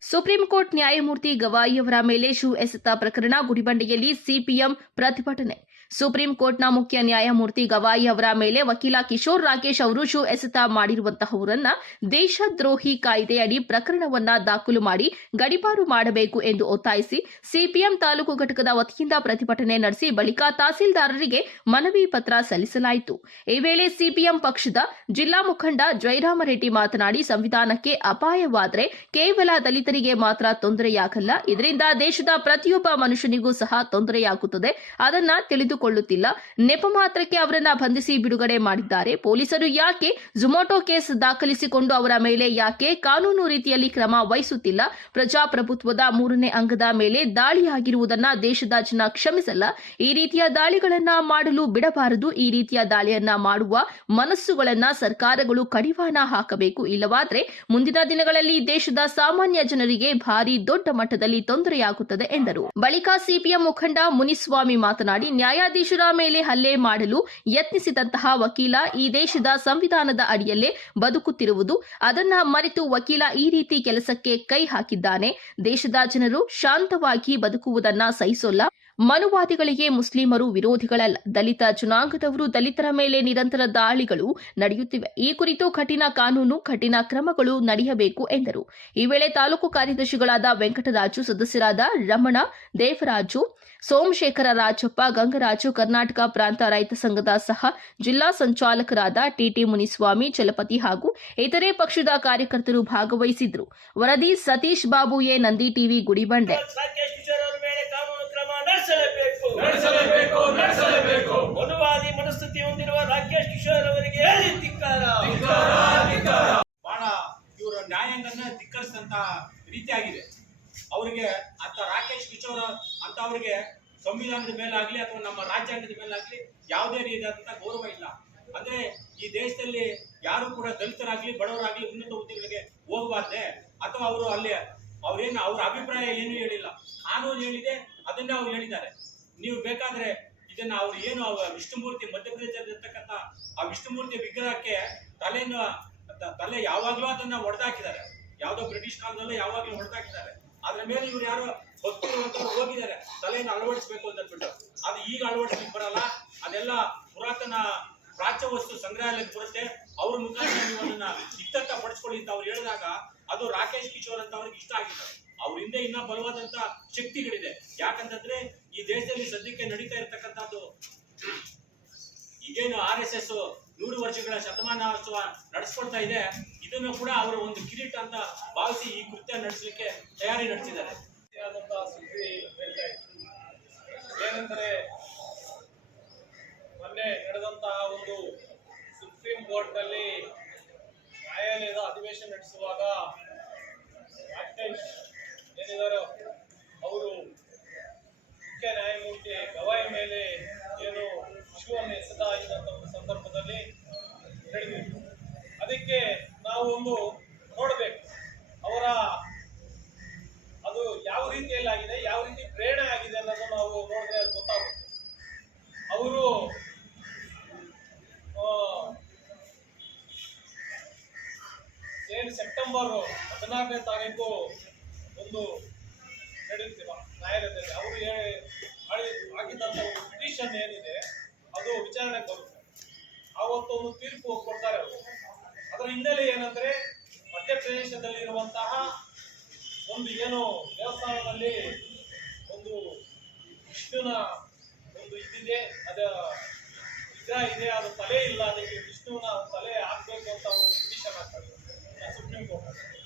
Supreme court ನ್ಯಾಯಮೂರ್ತಿ ಗವಾಯಿಯವರ ಮೇಲೆ shoe ಎಸೆತ ಪ್ರಕರಣ ಗುಡಿಬಂಡೆಯಲ್ಲಿ ಸಿಪಿಎಂ ಪ್ರತಿಭಟನೆ. ಸುಪ್ರೀಂ ಕೋರ್ಟ್ನ ಮುಖ್ಯ ನ್ಯಾಯಮೂರ್ತಿ ಗವಾಯಿ ಅವರ ಮೇಲೆ ವಕೀಲ ಕಿಶೋರ್ ರಾಕೇಶ್ ಅವರು ಶೂ ಎಸೆತ ಮಾಡಿರುವಂತಹವರನ್ನ ದೇಶದ್ರೋಹಿ ಕಾಯ್ದೆಯಡಿ ಪ್ರಕರಣವನ್ನ ದಾಖಲು ಮಾಡಿ ಗಡಿಪಾರು ಮಾಡಬೇಕು ಎಂದು ಒತ್ತಾಯಿಸಿ ಸಿಪಿಎಂ ತಾಲೂಕು ಘಟಕದ ವತಿಯಿಂದ ಪ್ರತಿಭಟನೆ ನಡೆಸಿ ಬಳಿಕ ತಹಸೀಲ್ದಾರರಿಗೆ ಮನವಿ ಪತ್ರ ಸಲ್ಲಿಸಲಾಯಿತು. ಈ ವೇಳೆ ಸಿಪಿಎಂ ಪಕ್ಷದ ಜಿಲ್ಲಾ ಮುಖಂಡ ಜಯರಾಮರೆಡ್ಡಿ ಮಾತನಾಡಿ, ಸಂವಿಧಾನಕ್ಕೆ ಅಪಾಯವಾದರೆ ಕೇವಲ ದಲಿತರಿಗೆ ಮಾತ್ರ ತೊಂದರೆಯಾಗಲ್ಲ. ಇದರಿಂದ ದೇಶದ ಪ್ರತಿಯೊಬ್ಬ ಮನುಷ್ಯನಿಗೂ ಸಹ ತೊಂದರೆಯಾಗುತ್ತದೆ. ಅದನ್ನ ತಿಳಿದುಕೊಳ್ಳುತ್ತಿಲ್ಲ ನೆಪ ಮಾತ್ರಕ್ಕೆ ಅವರನ್ನ ಬಂಧಿಸಿ ಬಿಡುಗಡೆ ಮಾಡಿದ್ದಾರೆ. ಪೊಲೀಸರು ಯಾಕೆ ಜುಮೋಟೋ ಕೇಸ್ ದಾಖಲಿಸಿಕೊಂಡು ಅವರ ಮೇಲೆ ಯಾಕೆ ಕಾನೂನು ರೀತಿಯಲ್ಲಿ ಕ್ರಮ ವಹಿಸುತ್ತಿಲ್ಲ? ಪ್ರಜಾಪ್ರಭುತ್ವದ ಮೂರನೇ ಅಂಗದ ಮೇಲೆ ದಾಳಿಯಾಗಿರುವುದನ್ನ ದೇಶದ ಜನ ಕ್ಷಮಿಸಲ್ಲ. ಈ ರೀತಿಯ ದಾಳಿಗಳನ್ನ ಮಾಡಲು ಬಿಡಬಾರದು. ಈ ರೀತಿಯ ದಾಳಿಯನ್ನ ಮಾಡುವ ಮನಸ್ಸುಗಳನ್ನ ಸರ್ಕಾರಗಳು ಕಡಿವಾಣ ಹಾಕಬೇಕು. ಇಲ್ಲವಾದ್ರೆ ಮುಂದಿನ ದಿನಗಳಲ್ಲಿ ದೇಶದ ಸಾಮಾನ್ಯ ಜನರಿಗೆ ಭಾರಿ ದೊಡ್ಡ ಮಟ್ಟದಲ್ಲಿ ತೊಂದರೆಯಾಗುತ್ತದೆ ಎಂದರು. ಬಳಿಕ ಸಿಪಿಎಂ ಮುಖಂಡ ಮುನಿಸ್ವಾಮಿ ಮಾತನಾಡಿ ನ್ಯಾಯಾಧೀಶರ ಮೇಲೆ ಹಲ್ಲೆ ಮಾಡಲು ಯತ್ನಿಸಿದಂತಹ ವಕೀಲ ಈ ದೇಶದ ಸಂವಿಧಾನದ ಅಡಿಯಲ್ಲೇ ಬದುಕುತ್ತಿರುವುದು, ಅದನ್ನ ಮರೆತು ವಕೀಲ ಈ ರೀತಿ ಕೆಲಸಕ್ಕೆ ಕೈ ಹಾಕಿದ್ದಾನೆ. ದೇಶದ ಜನರು ಶಾಂತವಾಗಿ ಬದುಕುವುದನ್ನ ಸಹಿಸೋಲ್ಲ. ಮನುವಾದಿಗಳಿಗೆ ಮುಸ್ಲಿಮರು ವಿರೋಧಿಗಳಲ್ಲ ದಲಿತ ಜನಾಂಗದವರು ದಲಿತರ ಮೇಲೆ ನಿರಂತರ ದಾಳಿಗಳು ನಡೆಯುತ್ತಿವೆ. ಈ ಕುರಿತು ಕಠಿಣ ಕಾನೂನು, ಕಠಿಣ ಕ್ರಮಗಳು ನಡೆಯಬೇಕು ಎಂದರು. ಈ ವೇಳೆ ತಾಲೂಕು ಕಾರ್ಯದರ್ಶಿಗಳಾದ ವೆಂಕಟರಾಜು, ಸದಸ್ಯರಾದ ರಮಣ, ದೇವರಾಜು, ಸೋಮಶೇಖರ ರಾಜಪ್ಪ, ಗಂಗರಾಜು, ಕರ್ನಾಟಕ ಪ್ರಾಂತ ರೈತ ಸಂಘದ ಸಹ ಜಿಲ್ಲಾ ಸಂಚಾಲಕರಾದ ಟಿಟಿ ಮುನಿಸ್ವಾಮಿ, ಚಲಪತಿ ಹಾಗೂ ಇತರೆ ಪಕ್ಷದ ಕಾರ್ಯಕರ್ತರು ಭಾಗವಹಿಸಿದ್ರು ವರದಿ ಸತೀಶ್ ಬಾಬು ಎ ನಂದಿ ಟಿವಿ, ಗುಡಿಬಂಡೆ. ನಡೆಸಲೇಬೇಕು. ನಡೆಸಲೇಬೇಕು ನಡೆಸಲೇಬೇಕು. ಮನುವಾದಿ ಮನಸ್ಥಿತಿ ಹೊಂದಿರುವ ರಾಕೇಶ್ ಕಿಶೋರ್ ಅವರಿಗೆ ಹೇಳಿ ಧಿಕ್ಕಾರ. ಬಹಳ ಇವರ ನ್ಯಾಯಾಂಗನ್ನ ಧಿಕ್ಕರಿಸಿದಂತ ರೀತಿಯಾಗಿದೆ. ಅವರಿಗೆ ಅಂತ ರಾಕೇಶ್ ಕಿಶೋರ್ ಅಂತ ಅವರಿಗೆ ಸಂವಿಧಾನದ ಮೇಲಾಗ್ಲಿ ಅಥವಾ ನಮ್ಮ ರಾಜ್ಯಾಂಗದ ಮೇಲಾಗ್ಲಿ ಯಾವುದೇ ರೀತಿಯಾದಂತ ಗೌರವ ಇಲ್ಲ. ಅಂದ್ರೆ ಈ ದೇಶದಲ್ಲಿ ಯಾರು ಕೂಡ ದಲಿತರಾಗ್ಲಿ ಬಡವರಾಗ್ಲಿ ಉನ್ನತ ಹುದ್ದೆಗಳಿಗೆ ಹೋಗಬಾರ್ದೆ ಅಥವಾ ಅವರು ಅಲ್ಲಿ ಅವ್ರೇನು ಅವ್ರ ಅಭಿಪ್ರಾಯ ಏನು ಹೇಳಿಲ್ಲ. ಕಾನೂನು ಹೇಳಿದೆ, ಅದನ್ನೇ ಅವ್ರು ಹೇಳಿದ್ದಾರೆ. ನೀವು ಬೇಕಾದ್ರೆ ಇದನ್ನ ಅವ್ರು ಏನು ವಿಷ್ಣುಮೂರ್ತಿ ಮಧ್ಯಪ್ರದೇಶದಲ್ಲಿರ್ತಕ್ಕಂಥ ಆ ವಿಷ್ಣುಮೂರ್ತಿ ವಿಗ್ರಹಕ್ಕೆ ತಲೆಯನ್ನು ತಲೆ ಯಾವಾಗ್ಲೂ ಅದನ್ನ ಹೊಡೆದಾಕಿದ್ದಾರೆ ಯಾವ್ದೋ ಬ್ರಿಟಿಷ್ ಕಾಲದಲ್ಲೂ ಯಾವಾಗ್ಲೂ ಹೊಡೆದಾಕಿದ್ದಾರೆ ಅದ್ರ ಮೇಲೆ ಇವ್ರು ಯಾರೋ ಭಕ್ತರು ಹೋಗಿದ್ದಾರೆ. ತಲೆಯನ್ನು ಅಳವಡಿಸ್ಬೇಕು ಅಂತ ಬಿಟ್ಟು ಅದು ಈಗ ಅಳವಡಿಸ್ಲಿಕ್ಕೆ ಬರಲ್ಲ. ಅದೆಲ್ಲ ಪುರಾತನ ಪ್ರಾಚ್ಯ ವಸ್ತು ಸಂಗ್ರಹಾಲಯಕ್ಕೆ ಬರುತ್ತೆ. ಅವ್ರ ಮುಖಾಂತರ ನೀವು ಅದನ್ನ ಪಡಿಸ್ಕೊಳ್ಳಿ ಅಂತ ಅವ್ರು ಹೇಳಿದಾಗ ಅದು ರಾಕೇಶ್ ಕಿಶೋರ್ ಅಂತ ಅವ್ರಿಗೆ ಇಷ್ಟ ಆಗಿದೆ. ಅವ್ರ ಹಿಂದೆ ಇನ್ನ ಬಲವಾದಂತ ಶಕ್ತಿಗಳಿದೆ. ಯಾಕಂತಂದ್ರೆ ಈ ದೇಶದಲ್ಲಿ ಸದ್ಯಕ್ಕೆ ನಡೀತಾ ಇರತಕ್ಕಂಥದ್ದು ಈಗೇನು ಆರ್ ಎಸ್ ಎಸ್ ನೂರು ವರ್ಷಗಳ ಶತಮಾನೋತ್ಸವ ನಡೆಸ್ಕೊಳ್ತಾ ಇದೆ. ಇದನ್ನು ಕೂಡ ಅವರ ಒಂದು ಕಿರೀಟ ಅಂತ ಭಾವಿಸಿ ಈ ಕೃತ್ಯ ನಡೆಸಲಿಕ್ಕೆ ತಯಾರಿ ನಡೆಸಿದ್ದಾರೆ ಆದಂತ ಸುದ್ದಿ ಹೇಳ್ತಾ ಇತ್ತು ಏನಂದ್ರೆ ಮೊನ್ನೆ ನಡೆದಂತಹ ಒಂದು ಸುಪ್ರೀಂ ಕೋರ್ಟ್ನಲ್ಲಿ ನ್ಯಾಯಾಲಯದ ಅಧಿವೇಶನ ನಡೆಸುವಾಗ ರಾಕೇಶ್ ಏನಿದಾರೋ ಅವರು ಮುಖ್ಯ ನ್ಯಾಯಮೂರ್ತಿ ಗವಾಯಿ ಮೇಲೆ ಏನು ಶಿವವನ್ನು ಎಸೆದಾಗಿದ್ದಂಥ ಒಂದು ಸಂದರ್ಭದಲ್ಲಿ ನಡೆದಿತ್ತು ಅದಕ್ಕೆ ನಾವು ಒಂದು ನೋಡಬೇಕು ಅವರ ಅದು ಯಾವ ರೀತಿಯಲ್ಲಿ ಆಗಿದೆ ಯಾವ ರೀತಿ ಪ್ರೇರಣೆ ಆಗಿದೆ ಅನ್ನೋದು ನಾವು ನೋಡಿದ್ರೆ ಅದು ಗೊತ್ತಾಗುತ್ತೆ ಅವರು ಏನು ಸೆಪ್ಟೆಂಬರ್ ಹದಿನಾರನೇ ತಾರೀಕು ಒಂದು ನಡೆಯುತ್ತಿಲ್ಲ ನ್ಯಾಯಾಲಯದಲ್ಲಿ. ಅವರು ಹೇ- ಮಾಡಿ ಆಗಿದ್ದಂಥ ಒಂದು ಪಿಟಿಷನ್ ಏನಿದೆ, ಅದು ವಿಚಾರಣೆ ಬರುತ್ತೆ. ಆವತ್ತು ಒಂದು ತೀರ್ಪು ಕೊಡ್ತಾರೆ ಅವರು. ಅದರ ಹಿನ್ನೆಲೆ ಏನಂದ್ರೆ ಮಧ್ಯಪ್ರದೇಶದಲ್ಲಿ ಇರುವಂತಹ ಒಂದು ಏನು ದೇವಸ್ಥಾನದಲ್ಲಿ ಒಂದು ವಿಷ್ಣುವಿನ ಒಂದು ಇದಿದೆ, ಅದ ವಿಗ್ರಹ ಇದೆ, ಅದು ತಲೆ ಇಲ್ಲ ಅದಕ್ಕೆ ವಿಷ್ಣುವಿನ ತಲೆ ಹಾಕ್ಬೇಕು ಅಂತ ಒಂದು ಪಿಟಿಷನ್ ಹಾಕ್ತಾರೆ ಸುಪ್ರೀಂ ಕೋರ್ಟ್.